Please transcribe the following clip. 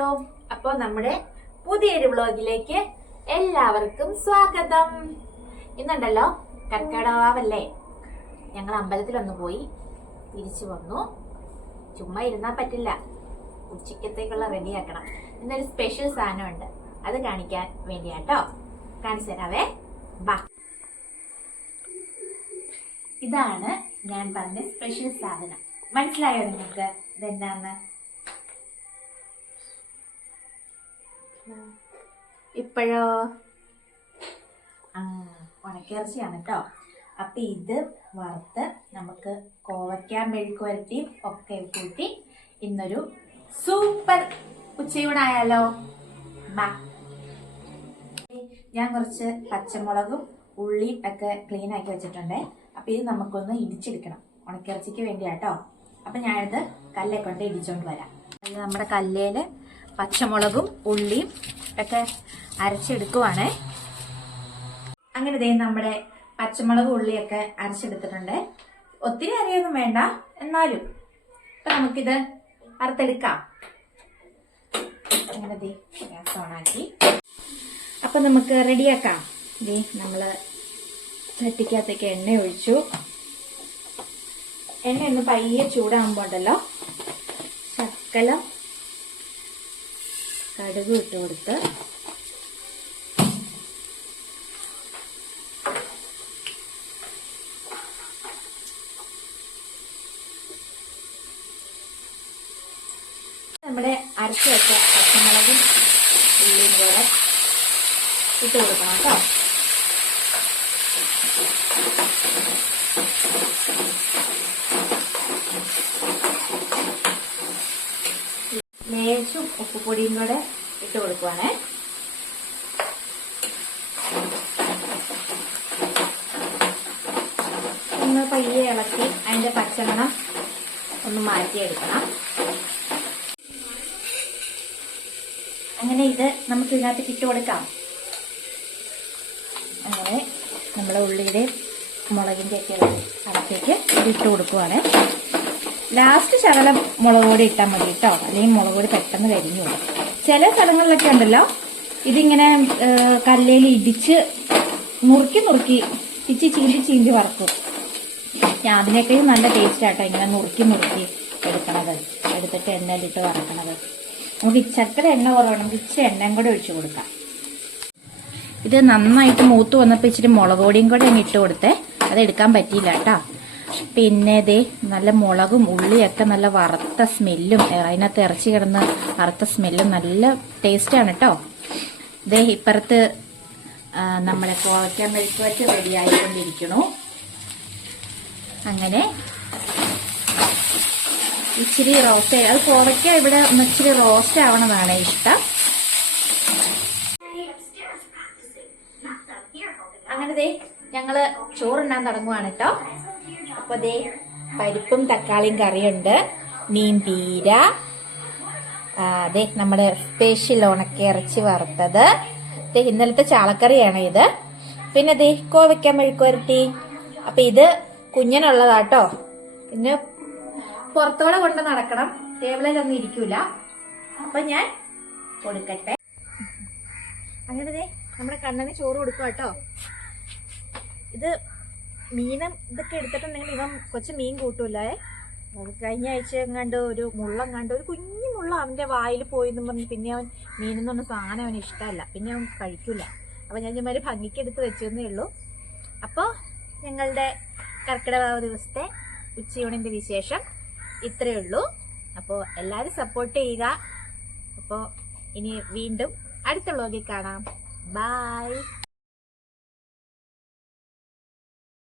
നമ്മുടെ പുതിയൊരു വ്ളോഗിലേക്ക് എല്ലാവർക്കും സ്വാഗതം. ഇന്നുണ്ടല്ലോ കർക്കിടവാവല്ലേ ഞങ്ങൾ അമ്പലത്തിലൊന്ന് പോയി തിരിച്ചു വന്നു. ചുമ്മാ ഇരുന്നാൽ പറ്റില്ല. ഉച്ചക്കത്തേക്കുള്ള റെഡിയാക്കണം ഇന്നൊരു സ്പെഷ്യൽ സാധനമുണ്ട്. അത് കാണിക്കാൻ വേണ്ടിയാട്ടോ. കാണിച്ചു തരാവേ. ബാ. ഇതാണ് ഞാൻ പറഞ്ഞ സ്പെഷ്യൽ സാധനം. മനസ്സിലായോ നിങ്ങൾക്ക്? ഇതെന്താന്ന്? ഇപ്പോഴോ? ഉണക്കിറച്ചിയാണ് കേട്ടോ അപ്പൊ ഇത് വറുത്ത് നമുക്ക് കോവയ്ക്കാൻ മെഴുക്കുവരട്ടിയും ഒക്കെ കൂട്ടി ഇന്നൊരു സൂപ്പർ ഉച്ചയൂണായാലോ. ഞാൻ കുറച്ച് പച്ചമുളകും ഉള്ളിയും ഒക്കെ ക്ലീൻ ആക്കി വെച്ചിട്ടുണ്ട്. അപ്പൊ ഇത് നമുക്കൊന്ന് ഇടിച്ചെടുക്കണം ഉണക്കിറച്ചിക്ക് വേണ്ടിയാട്ടോ. അപ്പൊ ഞാനിത് കല്ലേ കൊണ്ട് ഇടിച്ചോണ്ട് വരാം. നമ്മുടെ കല്ലേൽ പച്ചമുളകും ഉള്ളിയും ഒക്കെ അരച്ചെടുക്കുവാണേ. അങ്ങനെ ദേ നമ്മുടെ പച്ചമുളകും ഉള്ളിയൊക്കെ അരച്ചെടുത്തിട്ടുണ്ട്. ഒത്തിരി അരിയൊന്നും വേണ്ട എന്നാലും. ഇപ്പൊ നമുക്കിത് വറുത്തെടുക്കാം. അങ്ങനെ ദേ ഗ്യാസ് ഓണാക്കി. അപ്പൊ നമുക്ക് റെഡിയാക്കാം. ദേ നമ്മൾ ചട്ടിക്കകത്തേക്ക് എണ്ണ ഒഴിച്ചു. എണ്ണ ഒന്ന് പയ്യെ ചൂടാകുമ്പോണ്ടല്ലോ. ശക്കലം കടുക് ഇട്ട് കൊടുത്ത് നമ്മുടെ അരച്ച് വെച്ച പച്ചമുളകും ഉള്ളിയും കൂടെ ഇട്ട് കൊടുക്കണം കേട്ടോ. ലേശം ഉപ്പുപൊടിയും കൂടെ ഇട്ട് കൊടുക്കുവാണേ. ഒന്ന് പയ്യെ ഇളക്കി അതിന്റെ പച്ചമണം ഒന്ന് മാറ്റിയെടുക്കണം. അങ്ങനെ ഇത് നമുക്ക് ഇതിനകത്ത് ഇട്ട് കൊടുക്കാം. അങ്ങനെ നമ്മുടെ ഉള്ളിയുടെ മുളകിന്റെ ഒക്കെ ഇത് ഇട്ട് കൊടുക്കുവാണ്. ലാസ്റ്റ് ശകലം മുളക് പൊടി ഇട്ടാൽ മതി കേട്ടോ. അല്ലെങ്കിൽ മുളക് പൊടി പെട്ടെന്ന് കരിഞ്ഞു പോകും ചില സ്ഥലങ്ങളിലൊക്കെ ഉണ്ടല്ലോ ഇതിങ്ങനെ കല്ലേൽ ഇടിച്ച് നുറുക്കി നുറുക്കി ഇച്ചി ചീന്തി ചീന്തി വറക്കും. ഞാൻ അതിനേക്കാളും നല്ല ടേസ്റ്റ് ആട്ടോ ഇങ്ങനെ നുറുക്കി നുറുക്കി എടുക്കണത്. എടുത്തിട്ട് എണ്ണയിലിട്ട് വറക്കണത്. നമുക്ക് ഇച്ചക്കര എണ്ണ കുറവാണെങ്കിൽ ഇച്ചിരി എണ്ണയും കൂടെ ഒഴിച്ചു കൊടുക്കാം. ഇത് നന്നായിട്ട് മൂത്ത് വന്നപ്പോൾ ഇച്ചിരി മുളക് പൊടിയും കൂടെ അങ്ങ് ഇട്ട് കൊടുത്തേ. അത് എടുക്കാൻ പറ്റിയില്ല കേട്ടോ. പിന്നെ ദേ നല്ല മുളകും ഉള്ളിയൊക്കെ നല്ല വറുത്ത സ്മെല്ലും അതിനകത്ത് ഇറച്ചി കിടന്ന് വറുത്ത സ്മെല്ലും നല്ല ടേസ്റ്റാണ് കേട്ടോ ദേ ഇപ്പുറത്ത് നമ്മളെ കോവയ്ക്ക മെഴുക്കുവറ്റ് റെഡി ആയിക്കൊണ്ടിരിക്കണു അങ്ങനെ ഇച്ചിരി റോസ്റ്റ് അത് കോവയ്ക്ക ഇവിടെ ഒന്ന് ഇച്ചിരി റോസ്റ്റ് ആവണതാണ് ഇഷ്ടം. ദേ ഞങ്ങൾ ചോറുണ്ണാൻ തുടങ്ങുവാണ് കേട്ടോ അപ്പൊ ദേ പരിപ്പും തക്കാളിയും കറിയുണ്ട്. മീൻ പീര അതെ നമ്മുടെ സ്പെഷ്യൽ ഉണക്കി ഇറച്ചി വറുത്തത്. ഇന്നലത്തെ ചാളക്കറിയാണ് ഇത്. പിന്നെ ദേ കോവയ്ക്ക മെഴുക്കുവരട്ടി. അപ്പൊ ഇത് കുഞ്ഞിനുള്ളതാട്ടോ. പിന്നെ പുറത്തോടെ കൊണ്ട് നടക്കണം. ടേബിളിലൊന്നും ഇരിക്കൂല. അപ്പൊ ഞാൻ കൊടുക്കട്ടെ. അങ്ങനെ ദേ നമ്മുടെ കണ്ണന് ചോറ് കൊടുക്കുക കേട്ടോ ഇത് മീനും ഇതൊക്കെ എടുത്തിട്ടുണ്ടെങ്കിൽ ഇവൻ കൊച്ചു മീൻ കൂട്ടൂലേ കഴിഞ്ഞ ആഴ്ച എങ്ങാണ്ട് ഒരു മുള്ളം കണ്ട് ഒരു കുഞ്ഞു മുള്ള അവന്റെ വായിൽ പോയി എന്ന് പറഞ്ഞ് പിന്നെ അവൻ മീനെന്നൊന്നും സാധനം അവന് ഇഷ്ടമല്ല. പിന്നെ അവൻ കഴിക്കൂല. അപ്പൊ ഞാൻ ഒരു ഭംഗിക്കെടുത്ത് വെച്ചെന്നേ ഉള്ളൂ. അപ്പോൾ ഞങ്ങളുടെ കർക്കിടക ദിവസത്തെ ഉച്ചയൂണിന്റെ വിശേഷം ഇത്രയേ ഉള്ളൂ. അപ്പോൾ എല്ലാവരും സപ്പോർട്ട് ചെയ്യുക. അപ്പോൾ ഇനി വീണ്ടും അടുത്ത വ്ളോഗിൽ കാണാം. ബൈ